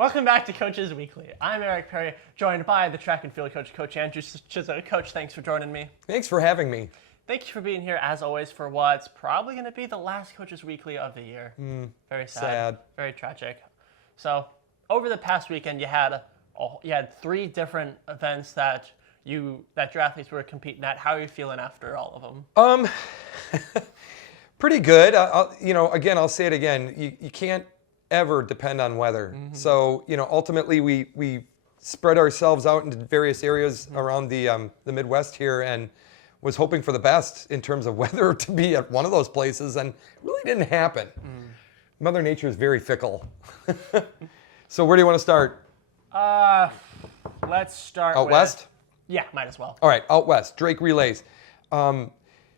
Welcome back to Coaches Weekly. I'm Eric Perry, joined by the track and field coach, Coach Andrew Chisholm. Coach, thanks for joining me. Thanks for having me. Thank you for being here, as always, for what's probably going to be the last Coaches Weekly of the year. Very sad. Very tragic. So, over the past weekend, you had 3 different events that your athletes were competing at. How are you feeling after all of them? Pretty good. I'll say it again. You can't ever depend on weather. Mm-hmm. So, ultimately we spread ourselves out into various areas around the Midwest here and was hoping for the best in terms of weather to be at one of those places, and it really didn't happen. Mother Nature is very fickle. So where do you want to start? Let's start out west? Yeah, might as well. All right, out west, Drake relays.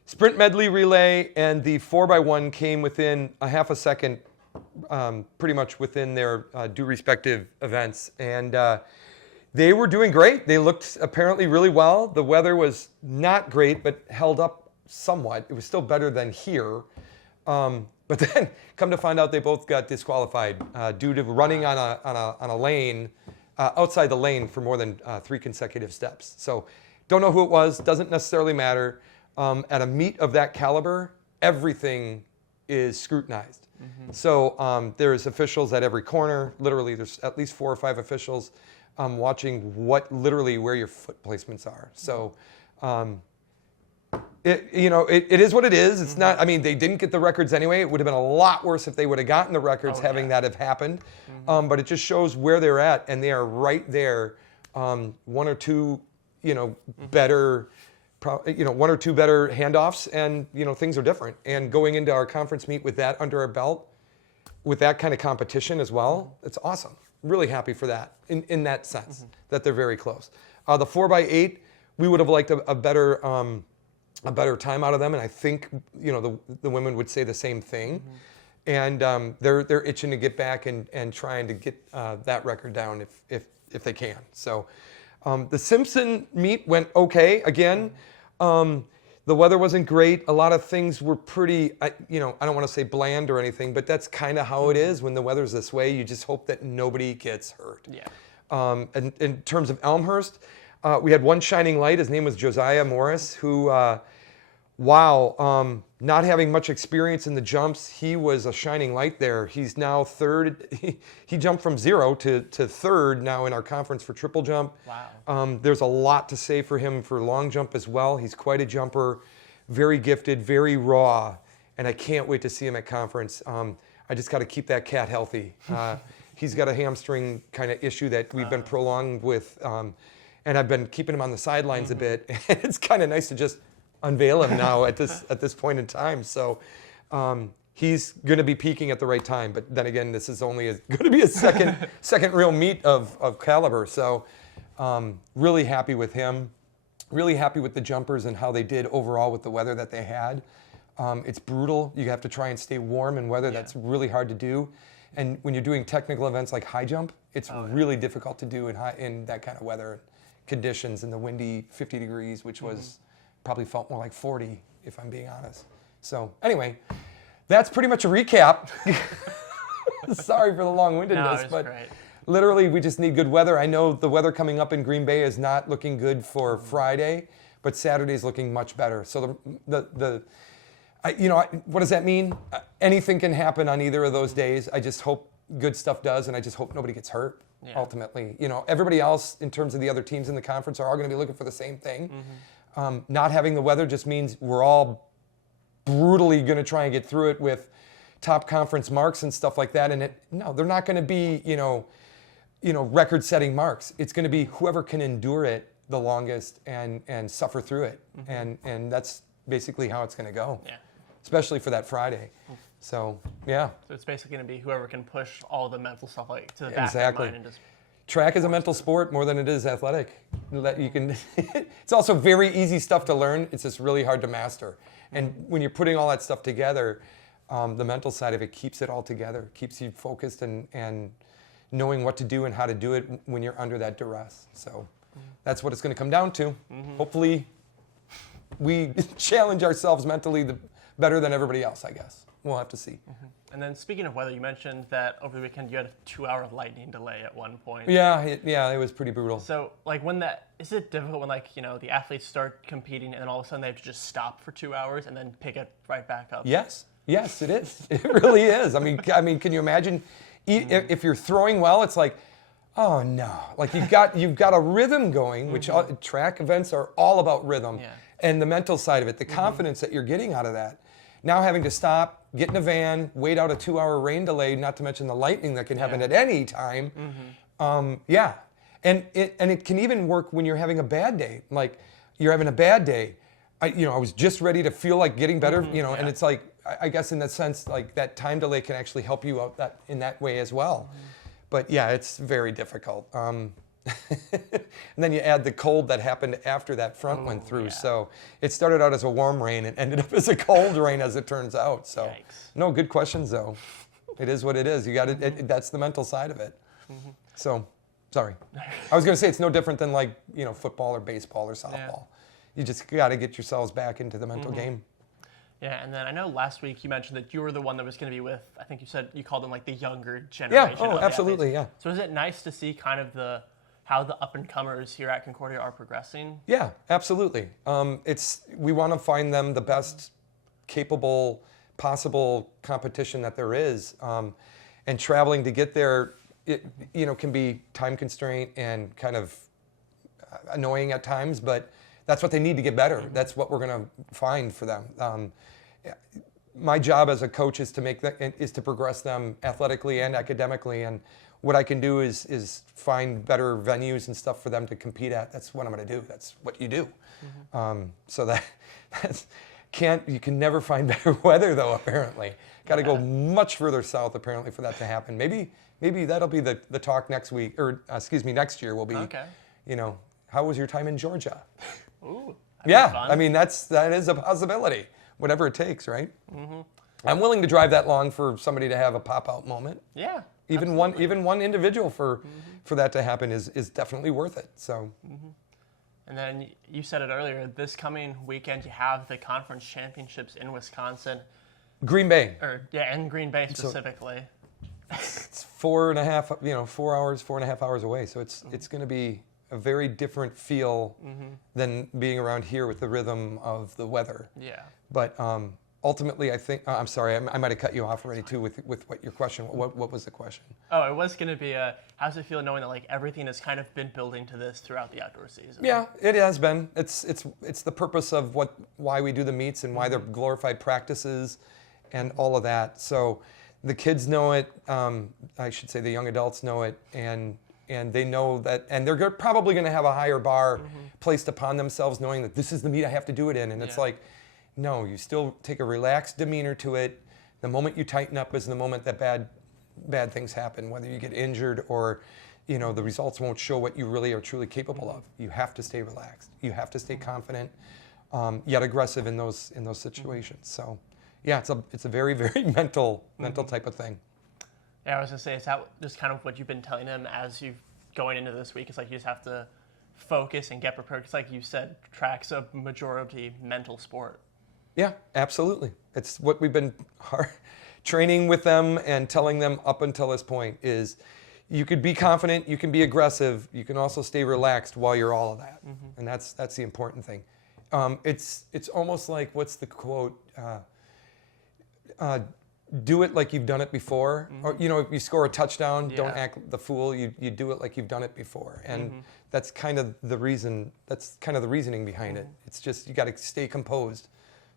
Sprint medley relay and the 4x1 came within a half a second, pretty much within their due respective events. And they were doing great. They looked apparently really well. The weather was not great, but held up somewhat. It was still better than here. But then, come to find out, they both got disqualified due to running on a lane, outside the lane for more than 3 consecutive steps. So, don't know who it was. Doesn't necessarily matter. At a meet of that caliber, everything is scrutinized. Mm-hmm. So there's officials at every corner. Literally, there's at least 4 or 5 officials watching where your foot placements are. So it is what it is. It's not. I mean, they didn't get the records anyway. It would have been a lot worse if they would have gotten the records that have happened. Mm-hmm. But it just shows where they're at, and they are right there. 1 or 2, better. 1 or 2 better handoffs, and things are different. And going into our conference meet with that under our belt, with that kind of competition as well, it's awesome. Really happy for that in that sense, that they're very close. The 4x8, we would have liked a better time out of them, and I think the women would say the same thing. And they're itching to get back and trying to get that record down if they can. So the Simpson meet went okay again. The weather wasn't great. A lot of things were pretty, I don't want to say bland or anything, but that's kind of how it is when the weather's this way. You just hope that nobody gets hurt. Yeah. And in terms of Elmhurst, we had one shining light. His name was Josiah Morris, who, not having much experience in the jumps, he was a shining light there. He's now third. He jumped from 0 to third now in our conference for triple jump. Wow. There's a lot to say for him for long jump as well. He's quite a jumper, very gifted, very raw, and I can't wait to see him at conference. I just got to keep that cat healthy. He's got a hamstring kind of issue that we've been prolonged with, and I've been keeping him on the sidelines a bit. It's kind of nice to just unveil him now at this point in time. So he's going to be peaking at the right time. But then again, this is only going to be a second real meet of caliber. So really happy with him. Really happy with the jumpers and how they did overall with the weather that they had. It's brutal. You have to try and stay warm in weather that's really hard to do. And when you're doing technical events like high jump, it's really difficult to do in that kind of weather conditions, in the windy 50 degrees, which was probably felt more like 40, if I'm being honest. So anyway, that's pretty much a recap. Sorry for the long-windedness, but great. Literally we just need good weather. I know the weather coming up in Green Bay is not looking good for Friday, but Saturday's looking much better. So what does that mean? Anything can happen on either of those days. I just hope good stuff does, and I just hope nobody gets hurt. Yeah. Ultimately, everybody else in terms of the other teams in the conference are all going to be looking for the same thing. Not having the weather just means we're all brutally going to try and get through it with top conference marks and stuff like that. And they're not going to be, record-setting marks. It's going to be whoever can endure it the longest and suffer through it. And that's basically how it's going to go. Yeah. Especially for that Friday. So, yeah. So it's basically going to be whoever can push all the mental stuff to the back of their mind and just... Track is a mental sport more than it is athletic. It's also very easy stuff to learn. It's just really hard to master. And when you're putting all that stuff together, the mental side of it keeps it all together, keeps you focused and knowing what to do and how to do it when you're under that duress. So that's what it's going to come down to. Hopefully we challenge ourselves mentally better than everybody else, I guess. we'll have to see. And then speaking of weather, you mentioned that over the weekend you had a 2-hour lightning delay at one point. Yeah, it was pretty brutal. So like is it difficult when the athletes start competing and then all of a sudden they have to just stop for 2 hours and then pick it right back up? Yes, it is. It really is. I mean, can you imagine if you're throwing well, it's like, oh no, like you've got a rhythm going, which track events are all about rhythm, and the mental side of it, the confidence that you're getting out of that. Now having to stop, get in a van, wait out a 2-hour rain delay, not to mention the lightning that can happen at any time. And it can even work when you're having a bad day. Like you're having a bad day. I was just ready to feel like getting better, and it's like, I guess in that sense, like that time delay can actually help you out in that way as well. But yeah, it's very difficult. And then you add the cold that happened after that front went through. So it started out as a warm rain and ended up as a cold rain, as it turns out. So no, good questions though. It is what it is. You got it. That's the mental side of it. So, sorry. I was going to say it's no different than like football or baseball or softball. You just got to get yourselves back into the mental game. Yeah, and then I know last week you mentioned that you were the one that was going to be with, I think you said you called them like the younger generation. Yeah, absolutely, yeah. So is it nice to see kind of how the up-and-comers here at Concordia are progressing? Yeah, absolutely. We want to find them the best capable possible competition that there is. And traveling to get there, it can be time constraint and kind of annoying at times, but that's what they need to get better. That's what we're going to find for them. My job as a coach is to progress them athletically and academically, and what I can do is find better venues and stuff for them to compete at. That's what I'm going to do. That's what you do. So you can never find better weather though. Apparently, got to go much further south apparently for that to happen. Maybe that'll be the talk next week, or next year will be. Okay. How was your time in Georgia? Ooh. Yeah, I mean that is a possibility. Whatever it takes, right? I'm willing to drive that long for somebody to have a pop-out moment. Yeah. Even one individual for that to happen is definitely worth it. So. And then you said it earlier. This coming weekend, you have the conference championships in Wisconsin. Green Bay. In Green Bay specifically. It's 4.5 hours away. So it's going to be a very different feel than being around here with the rhythm of the weather. Yeah. But ultimately, I think, I'm sorry, I might have cut you off already too with what your question, what was the question? Oh, it was going to be, how's it feel knowing that like everything has kind of been building to this throughout the outdoor season? Yeah, it has been. It's the purpose of why we do the meets and why they're glorified practices and all of that. So the kids know it, I should say the young adults know it, and they know that, and they're probably going to have a higher bar placed upon themselves knowing that this is the meet I have to do it in. And it's like, no, you still take a relaxed demeanor to it. The moment you tighten up is the moment that bad things happen, whether you get injured or the results won't show what you really are truly capable of. You have to stay relaxed. You have to stay confident, yet aggressive in those situations. So yeah, it's a very, very mental type of thing. Yeah, I was going to say, is that just kind of what you've been telling them as you're going into this week? It's like you just have to focus and get prepared. Because like you said, track's a majority mental sport. Yeah, absolutely. It's what we've been training with them and telling them up until this point is you could be confident, you can be aggressive, you can also stay relaxed while you're all of that. And that's the important thing. It's almost like, what's the quote? Do it like you've done it before. Or, if you score a touchdown, don't act the fool. You do it like you've done it before. And that's kind of the reason. That's kind of the reasoning behind it. It's just you got to stay composed.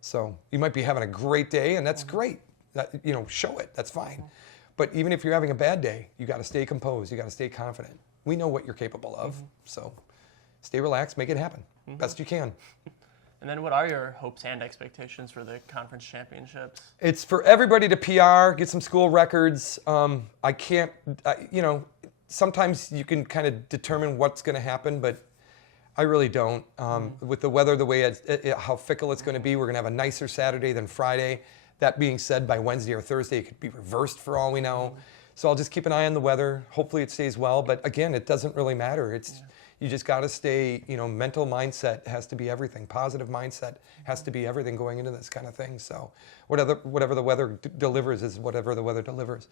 So you might be having a great day, and that's great. That show it. That's fine. But even if you're having a bad day, you got to stay composed. You got to stay confident. We know what you're capable of. So stay relaxed. Make it happen best you can. And then what are your hopes and expectations for the conference championships? It's for everybody to PR, get some school records. I can't, sometimes you can kind of determine what's going to happen, but I really don't. With the weather, the way how fickle it's going to be, we're going to have a nicer Saturday than Friday. That being said, by Wednesday or Thursday, it could be reversed for all we know. So I'll just keep an eye on the weather. Hopefully it stays well, but again, it doesn't really matter. You just got to stay, mental mindset has to be everything. Positive mindset has to be everything going into this kind of thing. So whatever the weather delivers is whatever the weather delivers.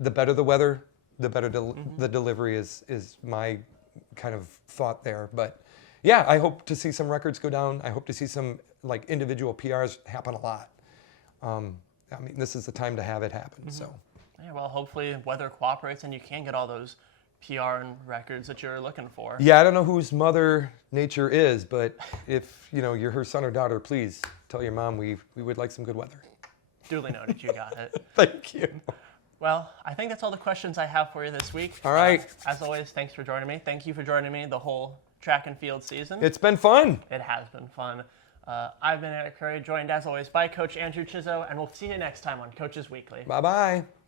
The better the weather, the better the delivery is my kind of thought there. But yeah, I hope to see some records go down. I hope to see some individual PRs happen a lot. This is the time to have it happen. So. Yeah, well, hopefully weather cooperates and you can get all those PR and records that you're looking for. Yeah, I don't know whose Mother Nature is, but if you're her son or daughter, please tell your mom we would like some good weather. Duly noted, you got it. Thank you. Well, I think that's all the questions I have for you this week. All right. As always, thanks for joining me. Thank you for joining me the whole track and field season. It's been fun. It has been fun. I've been Eric Curry, joined as always by Coach Andrew Chizzo, and we'll see you next time on Coaches Weekly. Bye-bye.